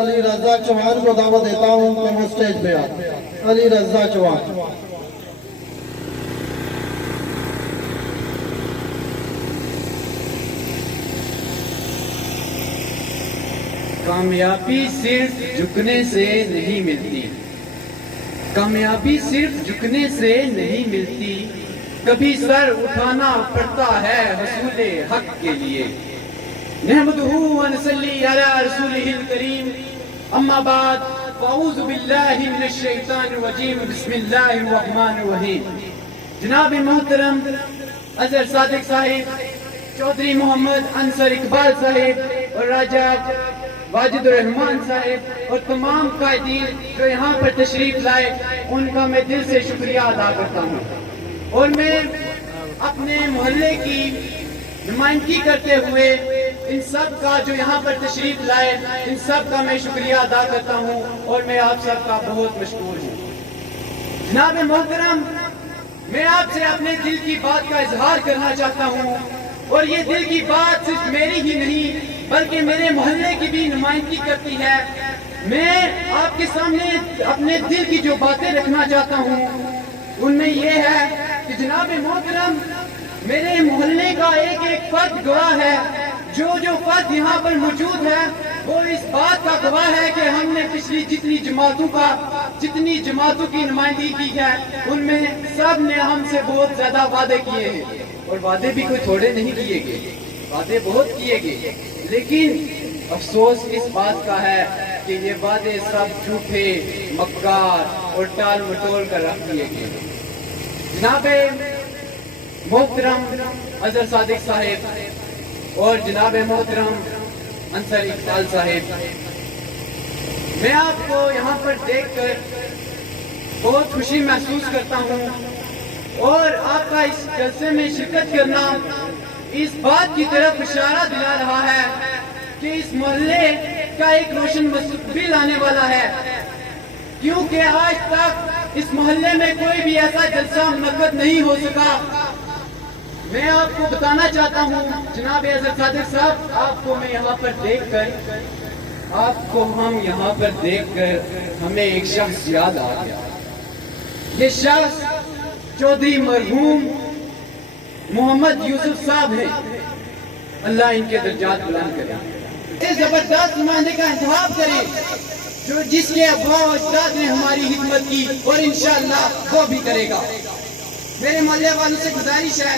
علی رضا چوہان کو دعوت دیتا ہوں کہ وہ اسٹیج پہ آئے. علی رضا چوہان. کامیابی صرف جھکنے سے نہیں ملتی، کامیابی صرف جھکنے سے نہیں ملتی، کبھی سر اٹھانا پڑتا ہے حصول حق کے لیے. نحمدہ ونصلی علی رسولہ الکریم، اما بعد فاعوذ باللہ من الشیطان الرجیم، بسم اللہ الرحمن الرحیم. جناب محترم اظہر صادق صاحب، چودھری محمد انصر اقبال صاحب اور راجہ واجد الرحمان صاحب اور تمام قائدین جو یہاں پر تشریف لائے، ان کا میں دل سے شکریہ ادا کرتا ہوں. اور میں اپنے محلے کی نمائندگی کرتے ہوئے ان سب کا جو یہاں پر تشریف لائے، ان سب کا میں شکریہ ادا کرتا ہوں اور میں آپ سب کا بہت مشکور ہوں. جناب محترم، میں آپ سے اپنے دل کی بات کا اظہار کرنا چاہتا ہوں، اور یہ دل کی بات صرف میری ہی نہیں بلکہ میرے محلے کی بھی نمائندگی کرتی ہے. میں آپ کے سامنے اپنے دل کی جو باتیں رکھنا چاہتا ہوں ان میں یہ ہے کہ جناب محترم، میرے محلے کا ایک ایک فرد گواہ ہے. جو فرد یہاں پر موجود ہے وہ اس بات کا گواہ ہے کہ ہم نے پچھلی جتنی جماعتوں کی نمائندگی کی ہے ان میں سب نے ہم سے بہت زیادہ وعدے کیے ہیں، اور وعدے بھی کوئی تھوڑے نہیں کیے گئے، وعدے بہت کیے گئے. لیکن افسوس اس بات کا ہے کہ یہ وعدے سب جھوٹے، مکار اور ٹال مٹول کر رکھ دیے گئے. جناب محترم اظہر صادق صاحب اور جناب محترم انصر اقبال صاحب، میں آپ کو یہاں پر دیکھ کر بہت خوشی محسوس کرتا ہوں، اور آپ کا اس جلسے میں شرکت کرنا اس بات کی طرف اشارہ دلا رہا ہے کہ اس محلے کا ایک روشن مستقبل آنے والا ہے. کیونکہ آج تک اس محلے میں کوئی بھی ایسا جلسہ منعقد نہیں ہو سکا. میں آپ کو بتانا چاہتا ہوں جناب اظہر صادق صاحب، آپ کو یہاں پر دیکھ کر ہمیں ایک شخص یاد آ گیا. یہ شخص چودھری مرحوم محمد یوسف صاحب ہیں، اللہ ان کے درجات بلند کرے. اس زبردست نمائندے کا انتخاب کریں جس کے ابا و اجداد نے ہماری خدمت کی، اور انشاءاللہ وہ بھی کرے گا. میرے محلے والوں سے گزارش ہے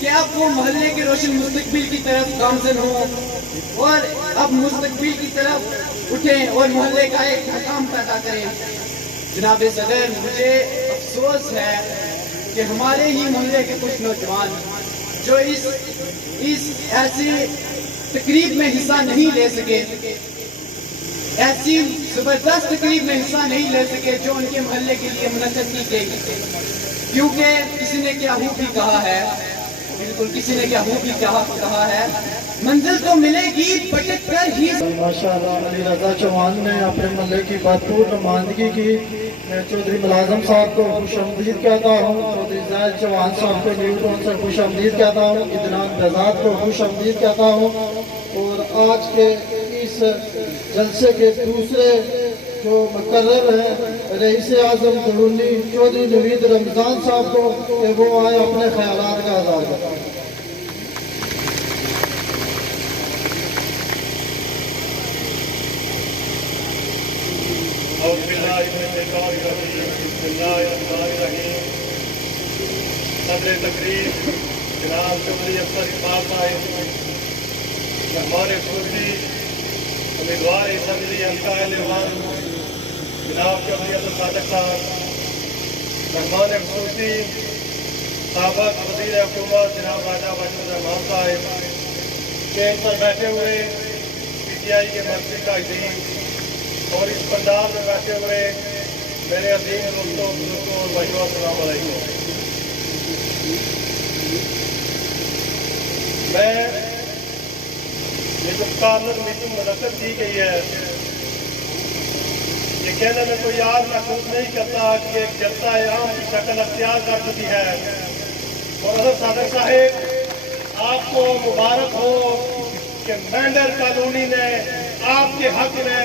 کہ اب وہ محلے کے روشن مستقبل کی طرف گامزن ہوں، اور اب مستقبل کی طرف اٹھیں اور محلے کا ایک مقام پیدا کریں. جناب صدر، مجھے افسوس ہے کہ ہمارے ہی محلے کے کچھ نوجوان جو اس ایسی تقریب میں حصہ نہیں لے سکے، ایسی زبردست تقریب میں حصہ نہیں لے سکے جو ان کے محلے کے لیے منعقد کی گئی. کیونکہ کسی نے کیا ہو بھی کہا ہے، بالکل کسی نے کیا ہو بھی کہا ہے، منزل تو ملے گی پٹک کر ہی. ماشاءاللہ علی رضا چوہان نے اپنے محلے کی بھرپور نمائندگی کی. میں چودھری ملازم صاحب کو خوش آمدید کہتا ہوں، چودھری زید چوہان صاحب کو نیو ٹون سے خوش آمدید کہتا ہوں، ادنان رضاد کو خوش آمدید کہتا ہوں. اور آج کے اس جلسے کے دوسرے جو مقرر ہیں رئیس اعظم درونی چودھری نوید رمضان صاحب کو کہ وہ آئے اپنے خیالات کا اظہار کریں. صدر تقریر جناب چودھری انصر اقبال صاحب، ہمارے خصوصی امیدوار اسمبلی حلقہ اہلوان جناب چودھری اظہر صادق صاحب، مہمان خصوصی سابق وزیر حکومت جناب راجہ واجد الرحمان صاحب، اسٹیج پر بیٹھے ہوئے پی ٹی آئی کے مرکزی قائدین، اور اس پنڈال میں بیٹھے ہوئے میرے عظیم دوستوں بزرگوں اور بھائیوں، السلام علیکم. یہ جو کارنر میٹنگ منعقد کی گئی ہے، یہ کہنے میں کوئی یاد محسوس نہیں کرتا کہ ایک جلسہ عام کی شکل اختیار کر چکی ہے. اور اظہر صادق صاحب، آپ کو مبارک ہو کہ مینڈر کالونی نے آپ کے حق میں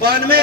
92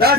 10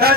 10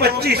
25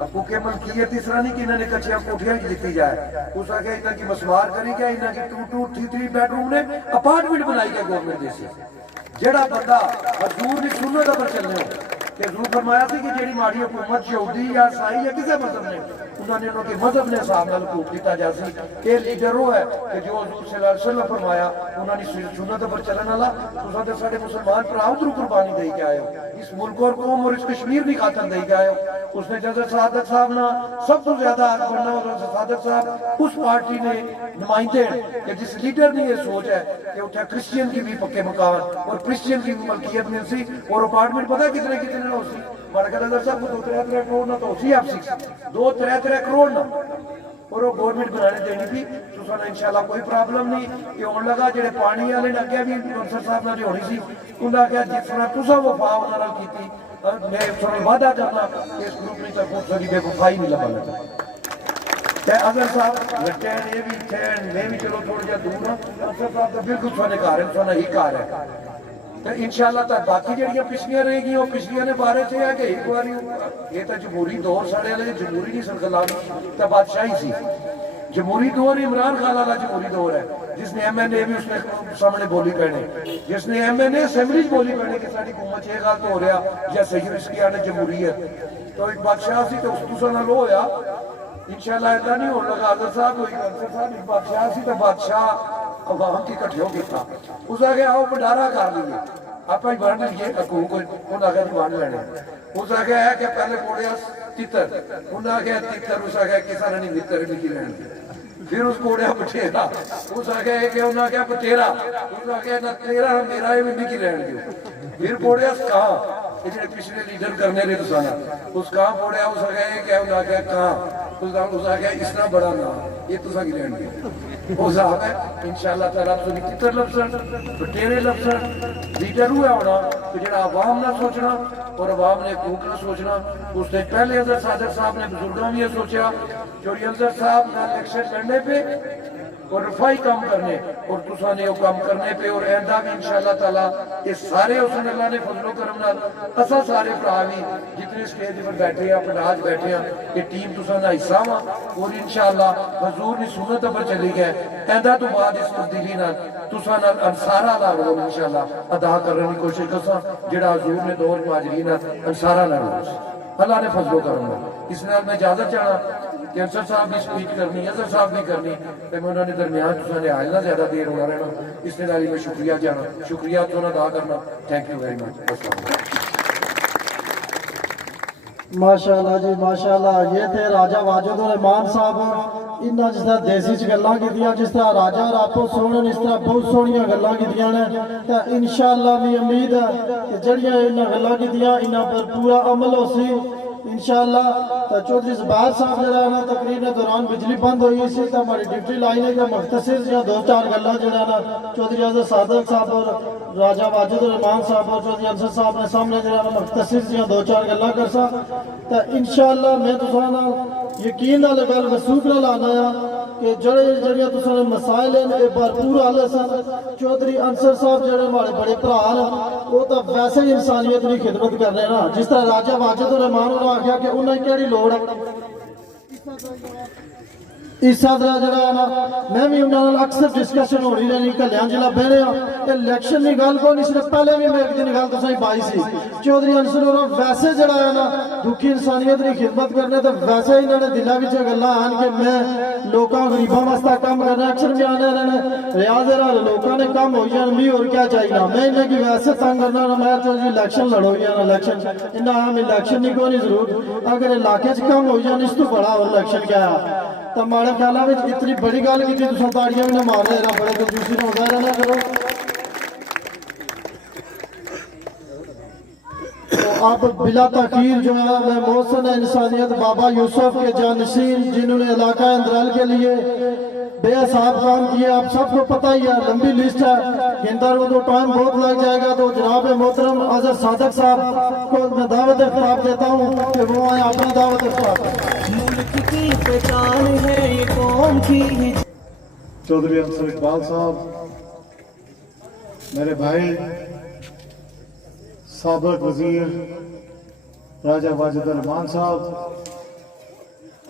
ابو کے ملکیت اس طرح نہیں کہ انہوں نے کچھ کوٹیاں دیتی جائے، اس آگے انہوں کی مسمار کری گیا، انہوں کی 2-3 بیڈ روم نے اپارٹمنٹ بنائی گیا گورنمنٹ دیسی جڑا بندہ حضور کی سنت پر چلنے ہو کہ حضور فرمایا تھی کہ جیڑی ماڑی حکومت یہودی یا عیسائی یا کسی مذہب نے انہوں نے انہوں کے مذہب نے حساب نال حکومت دیتا جاسی یہ لیڈر وہ ہے کہ جو حضور صلی اللہ علیہ وسلم فرمایا انہوں نے سنت پر چلن والا تو سارے مسلمان بھرا ادھر قربانی دے کے آئے ہو اس ملک اور قوم اور اس کشمیر کی خاطر دے کے آئے ہو اس نے جنرل صادق صاحب نے سب تو زیادہ آج بڑھنا اور صادق صاحب اس پارٹی نے نمائندے کہ جس لیڈر نے یہ سوچ ہے کہ اٹھا کرسچین کی بھی پکے مکان اور کرسچین کی بھی ملکیت مل سی اور اپارٹمنٹ پتہ کتنے کتنے ہو سی بڑھ کر اگر صاحب کو 2-3 کروڑ نہ تو سی آپ سی 2-3 کروڑ نہ اور وہ گورنمنٹ بنانے دینی تھی تو سانا انشاءاللہ کوئی پرابلم نہیں یہ ہونے لگا جڑے پانی والے لگے بھی پروفیسر صاحب نے ہونی سی انہاں کہا جس طرح تسا وفا انہاں نال کیتی میں اس طرح وعدہ کرنا کہ اس گروپ نے طرف ساری بے وفائی نہیں لگا تے اگر صاحب لٹین یہ بھی تھین میں بھی چلو تھوڑا جا دور ہوں اکثر صاحب تو بالکل سونے کار ہے سونا ہی کار ہے تو انشاءاللہ تا باقی جڑیاں پچھلیاں رہے گی وہ پچھلیاں نے بارے سے ہے کہ ایک باری یہ تو جمہوری دور ساڑے لے جمہوری نہیں سرخلامی تا بادشاہی سی جمہوری دور عمران خان والا جمہوری دور ہے جس نے ایم این اے بھی اس نے سامنے بولی پہنے جس نے ایم این اے اسمبلی بولی پہنے کہ ساری حکومت یہ غلط ہو رہا یا صحیح اس کی آنے جمہوریت تو ایک بادشاہ سی تو اس دوسرا نہ لو ہویا انشاءاللہ ایسا نہیں ہونے لگا اگر صاحب کوئی کنسر صاحب ایک بادشاہ سی تو بادشاہ عوام کی کٹھے ہو گئی تھا اس آگے آؤ بڑھارا کر لیے آپ ہی بڑھنے لیے حقوق ان آگے نہیں بڑھ لینے اس آگے ہے کہ پہلے کوڑیا تیتر ان آگے تیتر اس آگے کسا نہیں متر بھی کی رہنے پھر اس کوڑیا بٹھیرا اس آگے ہے کہ انہوں آگے بٹھیرا اس آگے نہ تیرا میرا ہی بھی کی رہنے پھر کوڑیا کہاں یہ جنہیں پچھلے لیڈر کرنے رہے تو سانا اس کہاں کوڑیا اس آگے ہے کہ انہوں آگے کہاں اس آگے اس طرح بڑا نا یہ تو سا کی رہنے وہ صاحب ہے انشاءاللہ تعالیٰ آپ سے کتر لفظن بٹیرے لفظن لیڈر ہوئے ہونا کہ جنہا عوام نہ سوچنا اور عوام نے حقوق نہ سوچنا اس نے پہلے حضرت صادق صاحب نے بزرگوں میں یہ سوچا جو حضرت صاحب نہ الیکشن لڑنے پہ اور رفائی کام کرنے اور تسانے وہ کام کرنے پہ اور ایندہ بھی انشاءاللہ تعالیٰ یہ سارے حسن اللہ نے فضل و کرم نال اسا سارے پراوی جتنے سٹیج پر بیٹھے ہیں اپنے آج بیٹھے ہیں کہ ٹیم تسانا حصہ ہوا اور انشاءاللہ حضور نے سنت پر چلی گئے ایندہ تو بعد اس تبدیلی نال تسانا انصارہ لا رول انشاءاللہ ادا کرنے کی کوشش کرسا جڑا حضور نے دور مہاجرین انصارہ لا رول اللہ نے فضل و کرم نال اس نال میں اجازت چاہنا کہ انصر صاحب بھی سپیچ کرنی اظہر صاحب بھی کرنی کہ میں انہوں نے درمیان تسانے آئل نہ زیادہ دیر ہونا رہنا اس نے لالی میں شکریہ جانا شکریہ تو ادا کرنا تھینک یو ویری مچ ماشاءاللہ جی ماشاءاللہ یہ تھے راجہ واجد الرحمان صاحب انہاں جس طرح دیسی چ گلاں کیتیاں جس طرح راجہ اور آپو سنن اس طرح بہت سونیاں گلاں کیتیاں نے تے انشاءاللہ بھی امید ہے کہ جڑیاں انہاں گلاں کیتیاں انہاں پر پورا عمل ہو سی انشاءاللہ چودھری زبیر صاحب جڑا نا تقریر کے دوران بجلی بند ہوئی سی تو ہماری ڈیوٹی لائن ہے مختصر یا 2-4 گلاں جڑا نا چودھری حضرت صادق صاحب اور راجہ واجد الرحمان صاحب اور چودھری انصر صاحب نے سامنے جڑا نا مختصر یا 2-4 گلاں کرسا تو انشاءاللہ میں تساں نال یقین نال گل وثوق نال آنا ہے کہ جڑیاں تساں نے مسائل ہیں یہ بھرپور حل سن چودھری انصر صاحب جڑے ہمارے بڑے بھرا ہیں وہ تو ویسے ہی انسانیت کی خدمت کر رہے ہیں نا جس طرح راجہ واجد الرحمان نے آخیا کہ انہیں کیڑی لوڑ ہے اس طرح جڑا ہے نا میں بھی انہوں نے اکثر ڈسکشن ہو رہی رہی کلیاں جلا بہنے ہیں الیکشن کی گل کو نہیں صرف پہلے بھی میں ایک دن گل تو صحیح بائی سی چودھری انصر اور ویسے جڑا ہے نا دکھی انسانیت کی خدمت کرنے تو ویسے ہی انہوں نے دلہ بھی گلاں ہیں کہ میں لوکاں غریباں واسطے کام کرنا اکثر بھی آنے رہنے ریاض رہا لوکاں نے کام ہوئی جان بھی اور کیا چاہیے میں انہیں کی ویسے تنگ کرنا میں چودھری الیکشن لڑو یا نا الیکشن انہیں ہم الیکشن نہیں کوئی ضرور اگر علاقے سے کام ہوئی جان اس تو بڑا اور الیکشن کیا ہے تو ہمارے خیالہ میں اتنی بڑی گال کی تھی تو تاڑیاں بھی نہ مار رہے رہا بڑے کنجوسی نہ ہوتا رہنا کرو تو اب بلا تاخیر جو ہے میں محسن انسانیت بابا یوسف کے جانشین جنہوں نے علاقہ اندرال کے لیے بے حساب کام کیے آپ سب کو پتہ ہی ہے لمبی لسٹ ہے گندر کو تو ٹائم بہت لگ جائے گا تو جناب محترم حضرت صادق صاحب کو میں دعوت خطاب دیتا ہوں کہ وہ آئیں اپنی دعوت خطاب ملک کی پہچان ہے یہ قوم کی چودھری انصر اقبال صاحب میرے بھائی سابق وزیر راجہ واجد الرحمان صاحب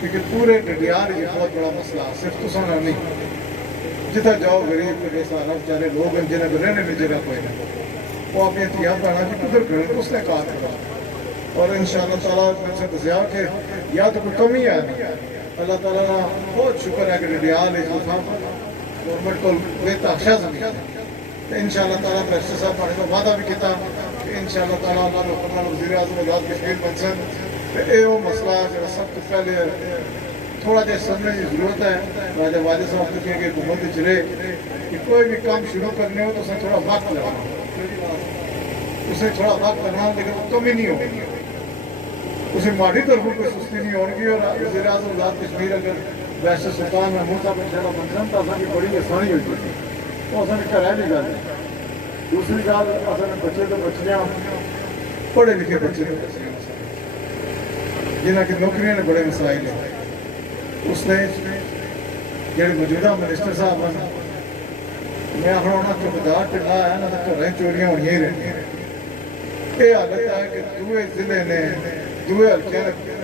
کیونکہ پورے ڈڈیار یہ بہت بڑا مسئلہ صرف تو سنا نہیں جتنا جاؤ غریب کے بے سارا بیچارے لوگ ہیں جنہیں بھی رہنے میں جگہ کوئی نہیں وہ اپنی احتیاط پڑھنا کہ کدھر کریں تو اس نے کہا کرا اور انشاءاللہ تعالیٰ میں سے دسیا کہ یا تو کوئی کمی ہے اللہ تعالیٰ نے بہت شکر ہے کہ ڈڈیار ہے جو تھا گورنمنٹ کو بے تاخشہ زمین تو انشاءاللہ تعالیٰ بیرسٹر صاحب پڑھنے کا وعدہ بھی کیا کہ انشاءاللہ تعالیٰ اللہ نے حکم وزیر اعظم آزاد کشمیر بنسن تو یہ وہ مسئلہ جو سب تو پہلے تھوڑا جہا سمجھنے کی ضرورت ہے راجہ واجد صاحب نے کہا کہ حکومت چلے کہ کوئی بھی کام شروع کرنے ہو تو اسے تھوڑا وقت لگانا اسے تھوڑا وقت لگانا لیکن وہ کمی نہیں ہوگی اسے ماڑی طرف کوئی سستی نہیں ہوگی اور وزیر اعظم آزاد کشمیر اگر بیرسٹر سلطان محمود صاحب انشاءاللہ بنسن تو اصل کی بڑی آسانی ہوتی ہے وہ اصل گھر نہیں گل دوسری گل اصل بچے تو بچیاں پڑھے لکھے بچے جنہ کی نوکریاں نے بڑے مسائل ہیں اس نے جڑے موجودہ منسٹر صاحب ہیں میں آخر ہونا چوکیدار ٹھلا ہے نا تو گھریں چوریاں ہونی ہی رہتی ہیں یہ حالت ہے کہ دوے ضلع نے دوے حلقے نے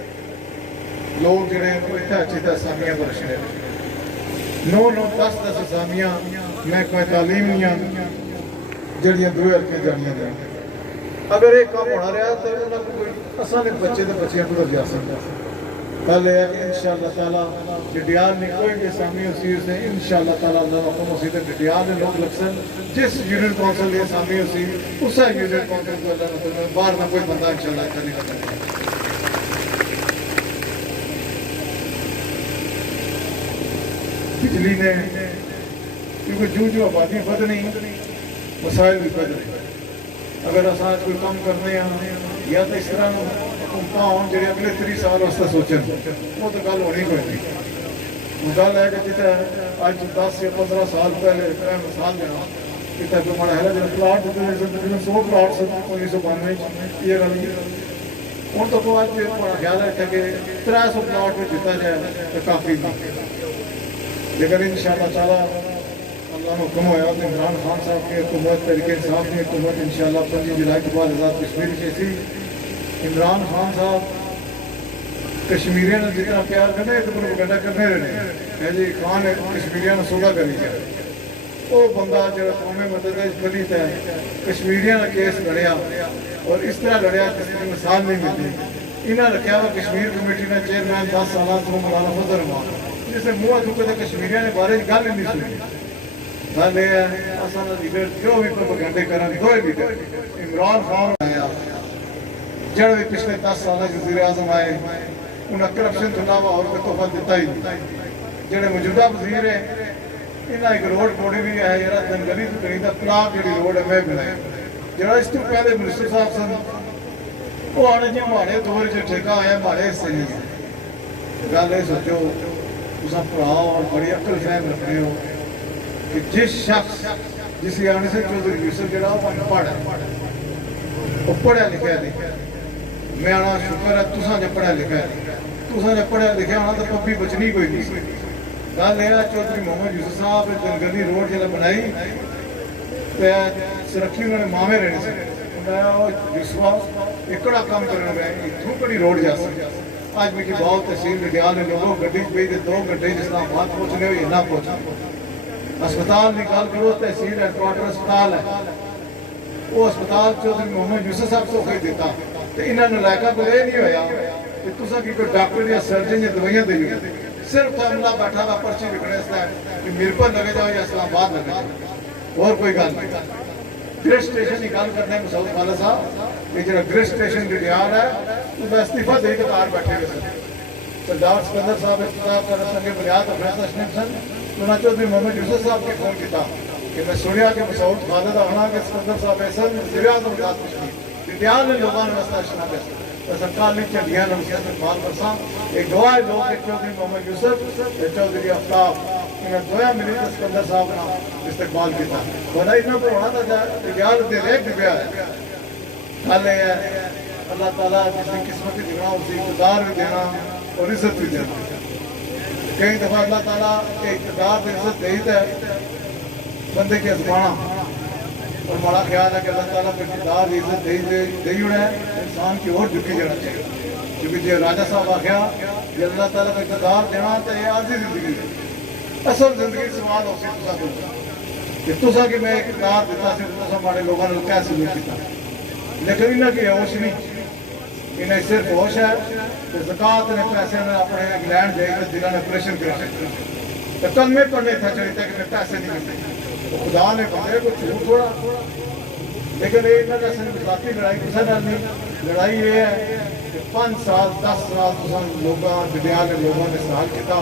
لوگ جڑے اتنا اچھی طرح اسامیاں برشنے 9-10 اسامیاں محکمہ تعلیم جڑیاں دوے حلقے جانیاں جائیں اگر ایک کام ہونا رہا تو انہوں نے کوئی آسان بچے تو بچیاں کو جا سکتا پہلے ہے کہ انشاءاللہ تعالیٰ ڈڈیار میں کوئی بھی اسامی ہوسی اسے انشاءاللہ تعالیٰ اللہ حکم ہوسی تو ڈڈیار میں لوگ لکسن جس یونین کونسل یہ اسامی ہوسی اسا یونین کونسل کو اللہ نے باہر نہ کوئی بندہ انشاءاللہ اتنا نہیں کرتا بجلی نے کیونکہ جو آبادی بدنی مسائل بھی بدنی اگر اساں کوئی کام کرنے ہیں یا تو اس طرح حکومتاں ہوں جڑے اگلے 30 سال واسطے سوچن وہ تو گل ہونی کوئی نہیں وہ گل ہے کہ جتنے اج 10 یا 15 سال پہلے مثال دینا کتنے کوئی مڑا ہے جب پلاٹ دیتے 100 پلاٹ 1992 یہ گل ہوں تو آج بھی بڑا خیال ہے کہ 300 پلاٹ میں دیتا جائے تو کافی نہیں لیکن انشاءاللہ تعالیٰ اللہ نے حکم ہوا تو عمران خان صاحب کی حکومت تحریک انصاف کی حکومت انشاءاللہ 5 جولائی کے بعد آزاد کشمیر جیسی عمران خان صاحب کشمیریوں نے جتنا پیار کرنے ایک پروپیگنڈا کرنے رہے ہیں جی خان کشمیریوں نے سودا کری جائے وہ بندہ جو قوم متحدہ پلیت ہے کشمیریوں نے کیس لڑیا اور اس طرح لڑیا جس کی مثال نہیں ملتی انہوں نے رکھا ہوا کشمیر کمیٹی نے چیئرمین 10 سالہ تو مولانا فضل رحمان جسے منہ چکے تھے کشمیریوں نے بارے گل ہی نہیں سنی گل یہ ہے اصل لیڈر جو بھی پروپیگنڈے کرن دو لیڈر عمران خان آیا جڑے بھی پچھلے 10 سال وزیر اعظم آئے انہیں کرپشن تو علاوہ اور کوئی تحفہ دیتا ہی نہیں جڑے موجودہ وزیر ہیں انہیں ایک روڈ کوڑی بھی ہے یار دنگلی تو کہیں پلاک جڑی روڈ ہے میں بنائے جڑا اس تو پہلے منسٹر صاحب سن وہ آنے جی ہمارے دور جو ٹھیکہ آیا ہمارے حصے نہیں ہے گل یہ سوچو اسا پڑھاؤ اور بڑی عقل فہم رکھنے ہو کہ جس شخص جس آنے سے چودھری یوسف جڑا وہ پڑھا وہ پڑھا لکھا نہیں میں آنا شکر ہے تساں نے پڑھا لکھا ہے تساں نے پڑھا لکھا ہونا تو پپی بچنی کوئی نہیں گل یہ چودھری محمد یوسف صاحب دنگلی روڈ جب بنائی سرکھی انہوں نے مامے رہنے سے یوسف ایکڑا کام کرنے گئے اتوں کڑی روڈ جا سکتا آج میں کی بہت تحصیل ڈڈیال نے لوگوں گڈی پہ 2 گھنٹے جس طرح بات پہنچنے ہوئی نہ پہنچا اسپتال نکال کرو تحصیل ہیڈکوارٹر اسپتال ہے وہ اسپتال چودھری محمد یوسف صاحب کو خرید دیتا تو انہوں نے لائقہ کو یہ نہیں ہویا کہ تسا کی کوئی ڈاکٹر یا سرجن یا دوائیاں دے گئے صرف عملہ بیٹھا ہوا پرچی لکھنے اس طرح کہ میرے پر لگے جاؤ یا اسلام آباد لگے جاؤ اور کوئی گل نہیں گریڈ اسٹیشن کی گل کرنے میں مسعود خالد صاحب کہ جڑا گریڈ اسٹیشن ڈڈیار ہے تو میں استعفیٰ دے کے باہر بیٹھے ہوئے سن سردار سکندر صاحب افتتاح کر سنگے بنیاد اور فیصلہ شنیف سن انہوں نے چودھری محمد یوسف صاحب کے فون کیا کہ میں سنیا کہ مسعود خالد آنا کہ سکندر صاحب ایسا وزیر اعظم آزاد کشمیر ڈڈیار نے لوگوں نے وسطہ شنا پیسا سرکار نے چلیاں نے اسے استقبال کرساں ایک دعا ہے لوگ کہ چودھری محمد یوسف چودھری آفتاب انہیں دویا ملی تو سکندر صاحب نے استقبال کیا بنا انہوں کو ہونا تھا ڈڈیار دے ریک بھی پیا ہے گل یہ ہے اللہ تعالیٰ جس نے قسمت دینا اسی اقتدار بھی دینا اور عزت بھی دینا کئی دفعہ اللہ تعالیٰ کے اقتدار بھی عزت دے ہے بندے کی ازمانا اور بڑا خیال ہے کہ اللہ تعالیٰ کے اقتدار بھی عزت دے ہونا ہے انسان کی اور جھکی جانا چاہیے کیونکہ جو راجہ صاحب آخیا کہ اللہ تعالیٰ کو اقتدار دینا تو یہ عارضی زندگی ہے اصل زندگی سوال ہو سی تسا کو کہ تسا کہ میں اقتدار دیتا سی تسا ہمارے لوگوں نے کیسے لوگ کیتا لیکن انہیں کی ہوش نہیں انہیں صرف ہوش ہے کہ زکاة نے پیسے میں اپنے انگلینڈ جائے گا دلہ نے پریشن کرا ہے تو کلمے پڑھنے تھا چاہیے کہ میں پیسے نہیں ملتے تو خدا نے بندے کو چھوٹ چھوڑا لیکن ایک نہ جیسے ذاتی لڑائی کسا نہ نہیں لڑائی یہ ہے کہ 5 سال 10 سال تسان لوگاں بیدیال نے لوگوں نے استعمال کیتا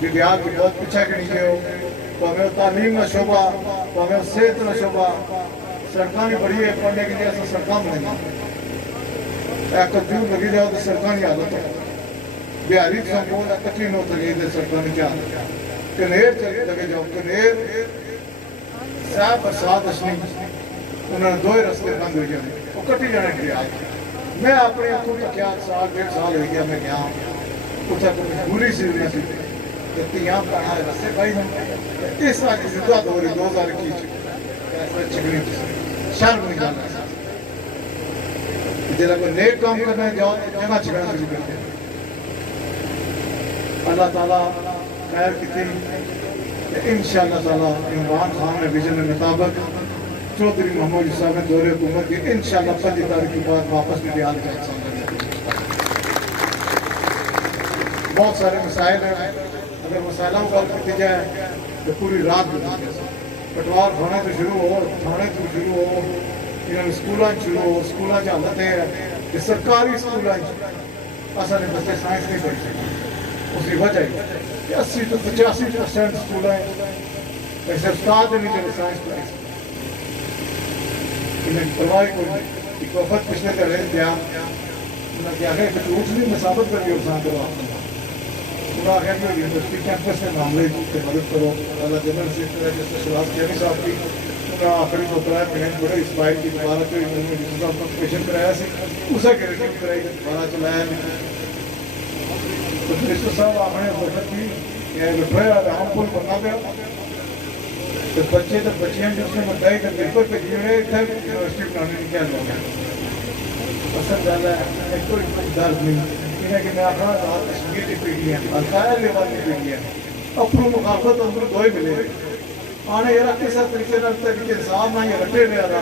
بیدیال کی بہت پیچھے کے نیچے ہو تو ہمیں تعلیم نہ شعبہ تو ہمیں صحت نہ شعبہ سڑکاں بھی بڑی ہے پڑھنے کے لیے ایسا سڑکاں نہیں ایک کجور لگی جاؤ تو سڑکاں نہیں حالت ہے بہاری تو ہم بہت تکلیف ہوتا نہیں دے سڑکاں نہیں کیا کنیر چلے لگے جاؤ کنیر صاحب برسات اشنی انہوں نے 2 رستے بند ہو جانے وہ کٹی جانے کے لیے آئے میں اپنے اکھوں تک 1 سال 1.5 سال ہو گیا میں گیا اتھا کوئی مجبوری سی ہوئی سی کہ تیاں پڑھا ہے رستے بھائی ہم اس آگے زدہ دوری 2021 ایسا چکنی شرم نہیں جانا ہے جب کوئی نیک کام کرنا ہے جاؤ جگہ چکنا شروع کرتے ہیں اللہ تعالیٰ خیر کی تھی کہ انشاءاللہ تعالیٰ عمران خان نے ویژن کے مطابق چودھری محمود یوسف صاحب نے دور حکومت کی انشاءاللہ 5 تاریخ کے بعد واپس بھی بیان کا انسان بہت سارے مسائل ہیں اگر مسائلوں کو بات کرتی جائے تو پوری رات گزر جائے پٹوار کھانے تو شروع ہو تھانے تو شروع ہو انہوں اسکولاں شروع ہو اسکولاں کی حالت ہے کہ سرکاری اسکولاں اصل نے بچے سائنس نہیں پڑھ سکتے اس کی وجہ ہے کہ 80 to 85% اسکول ہیں ایسے استاد نہیں جو سائنس پڑھائی سکتے انہیں پرواہی کو ایک وفت پچھلے کا رہے دیا انہوں نے کیا ہے کہ اٹھ نہیں مسابت کر گیا اسان کروا انہوں نے کہا کہ یونیورسٹی کیمپس میں معاملے کی مدد کرو اللہ جنرل سے طرح جیسے شراز کیانی صاحب کی انہوں نے آخری کو کرایا پہن بڑے اسماعیل کی دوبارہ جو انہوں نے جس کا پیشن کرایا سی اسے کے ریٹنگ کرائی دوبارہ چلایا تو منسٹر صاحب آپ نے وقت کی کہ لٹھویا رام پول بننا پیا تو بچے تو بچیاں جس نے بتائی تو بالکل پہ جیونے ادھر یونیورسٹی بنانے کی کیا لوگ ہیں اصل جانا ہے کوئی درد نہیں انہیں کہ میں آخرا رات کشمیر کی پیڑی ہے القائل لیوال کی پیڑی ہے اپنوں مخالفت اندر دوئے ملے آنے یہ رکھتے ساتھ طریقے رکھتے کہ انصاف نہ یہ رکھے لے آدھا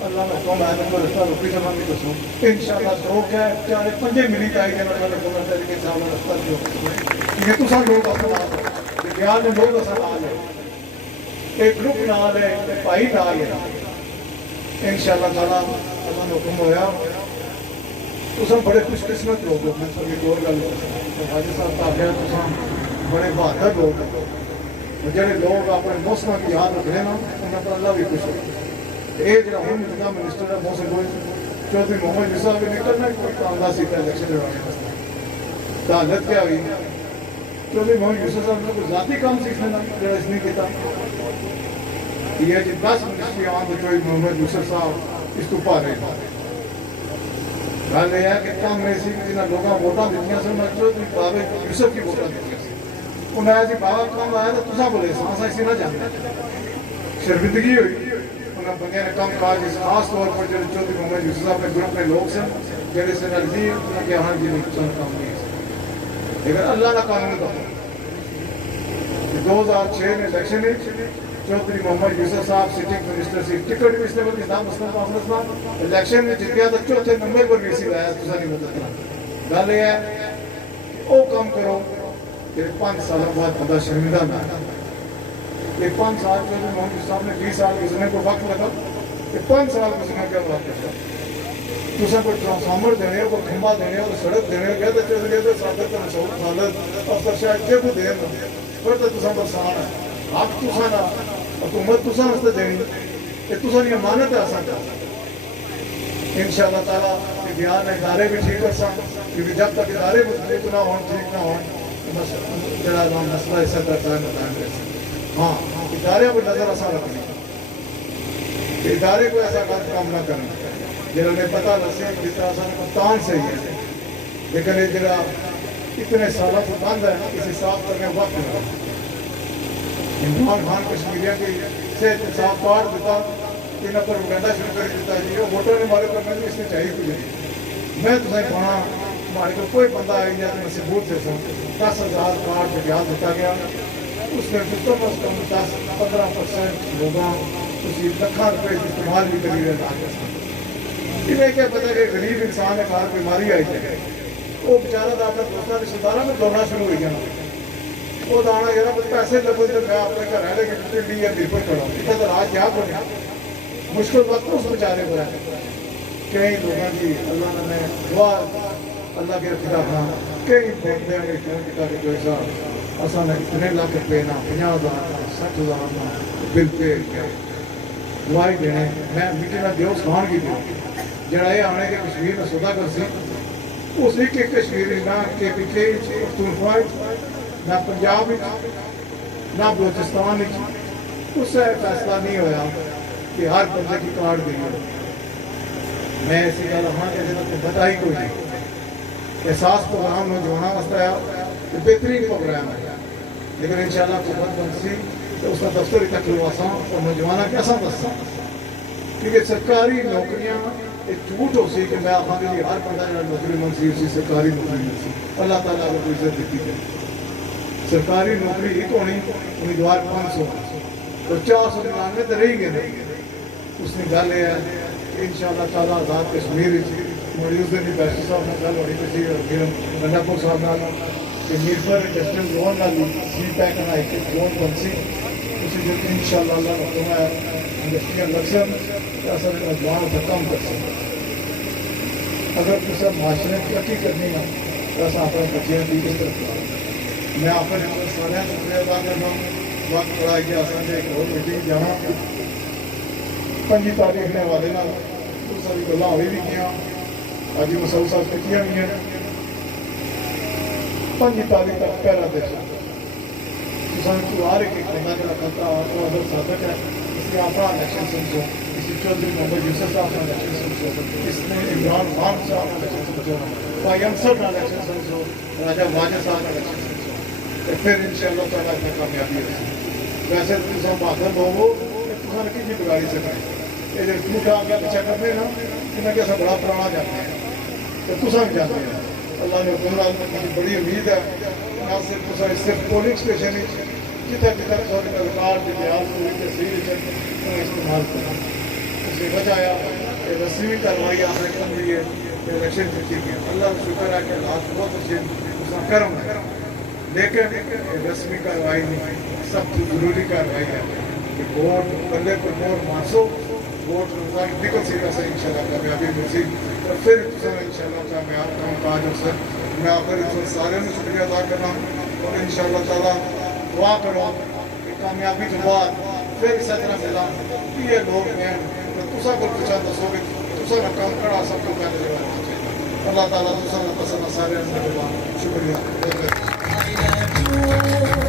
اللہ نے کون آئے نمبر رستہ رکھی زمان کی قسم انشاءاللہ سوک ہے 4-5 منٹ آئی گئے اللہ نے کون آئے طریقے انصاف نے رستہ جو قسم یہ تو سا لوگ اصل آل ہے بیان میں لوگ اصل آل ہے ایک گروپ نال ہے ایک پائی نال ہے انشاءاللہ تعالیٰ اللہ نے حکم ہویا تو سب بڑے خوش قسمت لوگ ہیں میں سب ایک اور گل حاجی صاحب تابعہ تو سب بڑے بہادر لوگ ہیں جڑے لوگ اپنے موسم کی یاد رکھنے نا انہیں پر اللہ بھی خوش ہوتا ہے یہ جڑا ہوں جگہ منسٹر ہے موسم کوئی چودھری محمد یوسف بھی نکلنا کوئی کاندہ سیتا الیکشن لڑانے کا حالت کیا ہوئی چودھری محمد یوسف صاحب نے کوئی ذاتی کام سیکھنے نا جڑا اس نے کیتا یہ جی 10 منسٹری آن تو چودھری محمد یوسف صاحب اس کو پا رہے ہیں گل یہ ہے کہ کام میں سی جنہیں لوگاں ووٹاں دیتیاں سن میں چودھری بابے یوسف کی ووٹاں دیتیاں سن انہیں آیا جی بابا کام آیا تو تسا بولے سانس ایسی نہ جانا شرمندگی ہوئی انہیں بندے نے کام کہا جس خاص طور پر جو چودھری محمد یوسف صاحب کے گروپ میں لوگ سے جڑے سے نرزی انہیں کہا ہاں جی نہیں تسا کام نہیں ہے لیکن اللہ کا قانون کا 2006 میں الیکشن ہے چودھری محمد یوسف صاحب سٹنگ منسٹر سی ٹکٹ بھی اس نے بلکہ نام مسلم کانفرنس میں الیکشن میں جتیا تو چوتھے نمبر پر بھی سی آیا تسا نہیں مدد کرنا گل یہ ہے کہ وہ کام کرو کہ 5 سالوں بعد بندہ شرمندہ نہ ہے یہ 5 سال چودھری محمد یوسف صاحب نے 20 سال گزرنے کو وقت لگا کہ 5 سال گزرنے کا وقت لگا تسا کوئی ٹرانسفارمر دینے ہو کوئی کھمبا دینے ہو سڑک دینے ہو کہتے چودھری تو صادر تو مسعود خالد افسر شاید کے کو دینا پھر تو تسا برسان ہے حق تسا نہ حکومت تسا نستے دینی کہ تسا نہیں امانت ہے آسان کا انشاءاللہ تعالیٰ کہ بیان ادارے بھی ٹھیک کر سکیں کیونکہ جب تک ادارے مضبوط نہ ہوں ٹھیک نہ ہوں جڑا نام مسئلہ اس طرح کا مطائم کر سکیں ہاں ادارے کو نظر آسان رکھنے کہ ادارے کو ایسا کام نہ کرنا جنہوں نے پتہ رسے جتنا آسان کپتان سے ہی ہے لیکن یہ جڑا اتنے سالہ سے بند ہے اسے صاف کرنے وقت نہیں عمران خان کشمیریہ کی صحت صاف پاڑ دیتا انہوں پر گندہ شروع کر دیتا جی وہ ووٹر نے مارے کرنے میں اس نے چاہیے کچھ نہیں میں تو نہیں پڑھا ہمارے کو کوئی بندہ آئیڈیا میں ثبوت دے سکتے 10,000 کارڈ جو بیاض دیتا گیا اس میں کم از کم 10-15% لوگوں اسی لکھاں روپے استعمال بھی کری رہے لاکھ انہیں کیا پتہ کہ غریب انسان ہے باہر بیماری آئی جائے وہ بیچارہ دا اپنے دوستوں رشتہ داروں میں دوڑنا شروع ہو گیا وہ دانا یہ نا پیسے لگو تو میں اپنے گھر رہ لے کے پنڈی یا بیپر کھڑا ہوں اتنا تو راج کیا بنیا مشکل وقت اس بیچارے کو ہے کئی لوگوں کی اللہ نے دعا اللہ کے رکھا تھا کئی بندے نے کیوں کیا کہ جو ایسا اصل نے اتنے لاکھ روپے نہ 50,000 نہ 60,000 نہ بل پہ کیا دعائی دینے میں میٹی نہ دیو سمان کی دیو جڑا یہ آنے کے کشمیر میں سودا کر سی اس ایک ایک کشمیری نہ کے پیچھے پختونخوا نہ پنجاب نہ بلوچستان اس سے فیصلہ نہیں ہویا کہ ہر بندے کی کارڈ دی ہے میں ایسی گل ہاں کہ جنہوں کو پتہ ہی کوئی نہیں احساس پروگرام نوجوانوں واسطے آیا کہ بہترین پروگرام ہے لیکن انشاءاللہ حکومت بنسی تو اس کا دفتر ہی تک لواساں اور نوجوانوں کے اصل دساں کیونکہ سرکاری نوکریاں ایک جھوٹ ہو سی کہ میں آخاں کہ ہر بندہ نوکری منسی اسی سرکاری نوکری منسی اللہ تعالیٰ کو عزت دیتی ہے سرکاری نوکری ایک ہونی امیدوار 500 تو 499 تو رہی گئے اس نے گل یہ ہے کہ انشاءاللہ تعالیٰ آزاد کشمیر مڑی اس دن بیشتر صاحب نے گل ہونی کسی اور گنڈا پور صاحب نال کہ میر پر انڈسٹریل زون نال سی پیک نہ ایک زون بنسی اسی جو انشاءاللہ اللہ نے حکم ہے انڈسٹریل لکسن اصل نوجوان سے کم کر سکتے اگر کسی معاشرے ترقی کرنی ہے تو ایسا اپنے بچیاں کی کس طرف میں آپ نے سارے شکریہ ادا کرنا وقت پڑا کہ آسان ایک اور میٹنگ جہاں 5 تاریخ نے والے نال بہت ساری گلاں ہوئی بھی کیا آج مسعود صاحب نے کیا بھی ہیں 5 تاریخ تک پہلا دن کسان کو ہر ایک بندہ جڑا کرتا وہ اگر صادق ہے اس نے اپنا الیکشن سمجھو اس نے چودھری محمد یوسف صاحب کا الیکشن سمجھو اس نے عمران خان صاحب کا الیکشن سمجھو بھائی انصر کا الیکشن سمجھو راجہ واجد صاحب کا الیکشن سمجھو پھر انشاءاللہ تعالیٰ میں کامیابی ہوگی ویسے تو بہادر لوگوں تمہارے کی نہیں بگاڑی سکتے یہ جو جھوٹ آ کے پیچھا کرتے ہیں نا انہیں کیسا بڑا پرانا جاتے ہیں تو تصا بھی جاتے ہیں اللہ نے حکمران میں مجھے بڑی امید ہے نہ صرف تصا صرف پولنگ اسٹیشن جتنا جتنا سارے کار کے بیاض پوری تصویر استعمال کرنا اس کی وجہ ہے کہ رسمی کاروائی آپ نے کر لی ہے کہ الیکشن جیتی گئی اللہ کا شکر ہے کہ آج بہت اچھے کرم ہے لیکن رسمی کاروائی نہیں سب سے ضروری کاروائی ہے کہ ووٹ بندے پر ووٹ مانسو ووٹ نکل سی ویسے انشاءاللہ کامیابی ملسی اور پھر انشاءاللہ کامیاب کام کاج ہو سر میں آخر سارے نے شکریہ ادا کرنا اور انشاءاللہ تعالیٰ دعا کرو کہ کامیابی کے بعد پھر اس طرح ملا یہ لوگ ہیں تو تصا کو پوچھا دسو گے تصا کا کام کڑا سب کو پہلے جگہ اللہ تعالیٰ تصا کا پسند سارے شکریہ